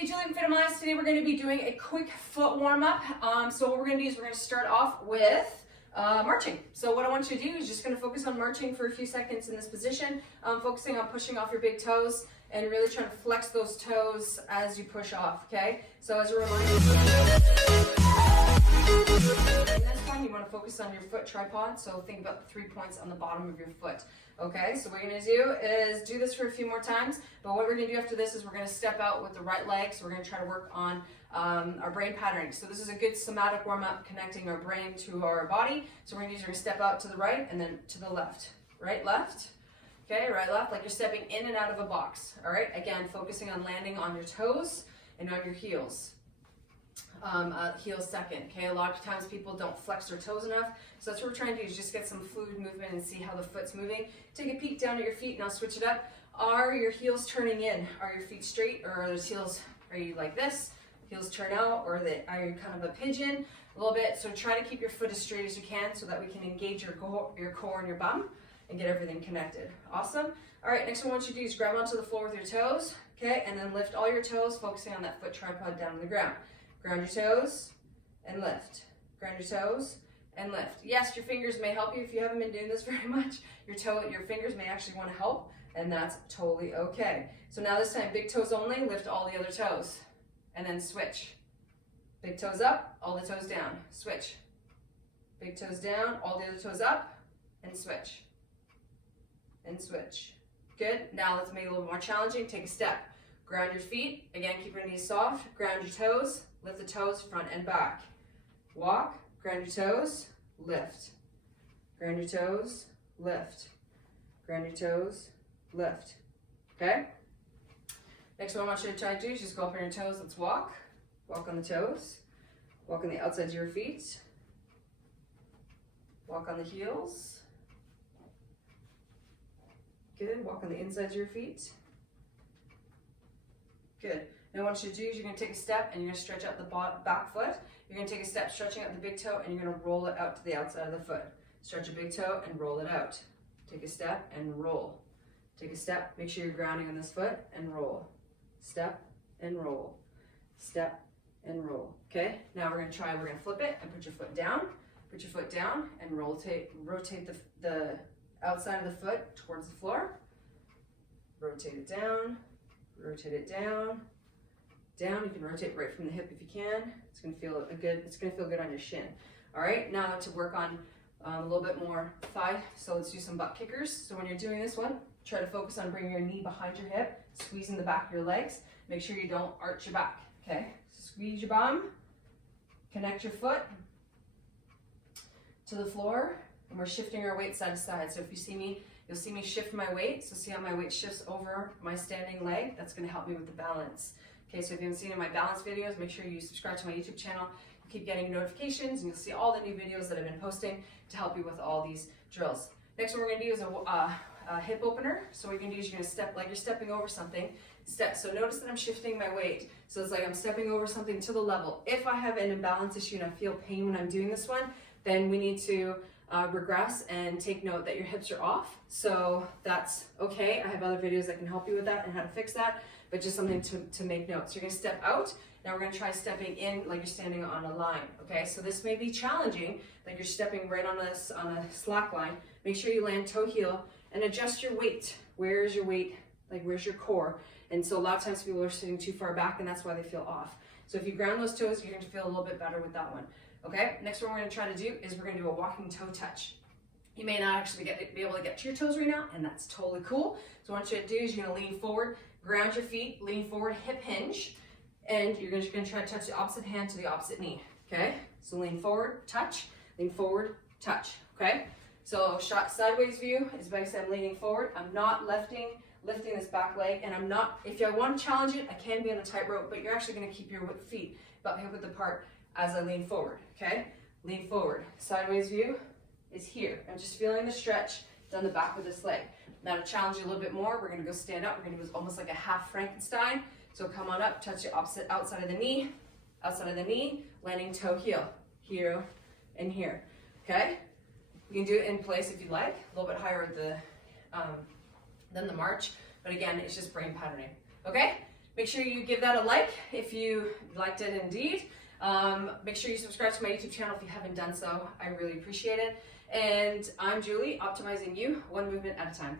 Hey Julian Fit Miles, today we're going to be doing a quick foot warm-up. So what we're going to do is we're going to start off with marching. So what I want you to do is just going to focus on marching for a few seconds in this position, focusing on pushing off your big toes and really trying to flex those toes as you push off, okay? So as a reminder, in this one you want to focus on your foot tripod, so think about the 3 points on the bottom of your foot. Okay, so what we're going to do is do this for a few more times, but what we're going to do after this is we're going to step out with the right leg, so we're going to try to work on our brain patterning. So this is a good somatic warm-up connecting our brain to our body. So we're going to step out to the right and then to the left. Right, left. Okay, right, left, like you're stepping in and out of a box. All right, again, focusing on landing on your toes and on your heels. Heels second. Okay, a lot of times people don't flex their toes enough, so that's what we're trying to do, is just get some fluid movement and see how the foot's moving. Take a peek down at your feet. Now switch it up. Are your heels turning in? Are your feet straight, or are those heels, are you like this? Heels turn out, or are you kind of a pigeon a little bit? So try to keep your foot as straight as you can so that we can engage your core and your bum and get everything connected. Awesome. All right, next one I want you to do is grab onto the floor with your toes, okay, and then lift all your toes, focusing on that foot tripod down on the ground. Ground your toes and lift. Ground your toes and lift. Yes, your fingers may help you if you haven't been doing this very much. Your fingers may actually want to help, and that's totally okay. So now this time, big toes only, lift all the other toes, and then switch. Big toes up, all the toes down, switch. Big toes down, all the other toes up, and switch. And switch. Good. Now let's make it a little more challenging. Take a step. Ground your feet. Again, keep your knees soft. Ground your toes. Lift the toes front and back. Walk. Ground your toes. Lift. Ground your toes. Lift. Ground your toes. Lift. Okay? Next one I want you to try to do is just go up on your toes. Let's walk. Walk on the toes. Walk on the outsides of your feet. Walk on the heels. Good. Walk on the insides of your feet. Good. Now what you do is you're going to take a step and you're going to stretch out the back foot. You're going to take a step stretching out the big toe and you're going to roll it out to the outside of the foot. Stretch a big toe and roll it out. Take a step and roll. Take a step. Make sure you're grounding on this foot and roll. Step and roll. Step and roll. Okay? Now we're going to flip it and put your foot down. Put your foot down and rotate the outside of the foot towards the floor. Rotate it down. Rotate it down. Down. You can rotate right from the hip if you can. It's going to feel good. It's going to feel good on your shin. All right. Now to work on a little bit more thigh. So let's do some butt kickers. So when you're doing this one, try to focus on bringing your knee behind your hip, squeezing the back of your legs. Make sure you don't arch your back. Okay. Squeeze your bum. Connect your foot to the floor, and we're shifting our weight side to side. So if you see me, you'll see me shift my weight. So see how my weight shifts over my standing leg? That's going to help me with the balance. Okay, so if you haven't seen my balance videos, make sure you subscribe to my YouTube channel. You keep getting notifications, and you'll see all the new videos that I've been posting to help you with all these drills. Next one we're going to do is a hip opener. So what you're going to do is you're going to step like you're stepping over something. Step. So notice that I'm shifting my weight. So it's like I'm stepping over something to the level. If I have an imbalance issue and I feel pain when I'm doing this one, then we need to regress and take note that your hips are off. So that's okay. I have other videos that can help you with that and how to fix that, but just something to make note. So you're going to step out. Now we're going to try stepping in like you're standing on a line. Okay, so this may be challenging, like you're stepping right on a slack line. Make sure you land toe heel and adjust your weight. Where's your weight? Like where's your core? And so a lot of times people are sitting too far back and that's why they feel off. So if you ground those toes, you're going to feel a little bit better with that one. Okay, next one we're going to try to do is we're going to do a walking toe touch. You may not actually be able to get to your toes right now, and that's totally cool. So what you're going to do is you're going to lean forward, ground your feet, lean forward, hip hinge, and you're going to try to touch the opposite hand to the opposite knee. Okay, so lean forward, touch, touch. Okay, so shot sideways view is basically I'm leaning forward. I'm not lifting this back leg, and I'm not, if I want to challenge it, I can be on a tightrope, but you're actually going to keep your feet about hip width apart as I lean forward. Okay, lean forward. Sideways view is here. I'm just feeling the stretch down the back of this leg. Now to challenge you a little bit more, we're going to go stand up. We're going to do almost like a half Frankenstein. So come on up, touch the opposite outside of the knee, landing toe heel, here and here. Okay, you can do it in place if you like, a little bit higher than the march, but again, it's just brain patterning. Okay, Make sure you give that a like if you liked it indeed. Make sure you subscribe to my YouTube channel if you haven't done so. I really appreciate it. And I'm Julie, optimizing you one movement at a time.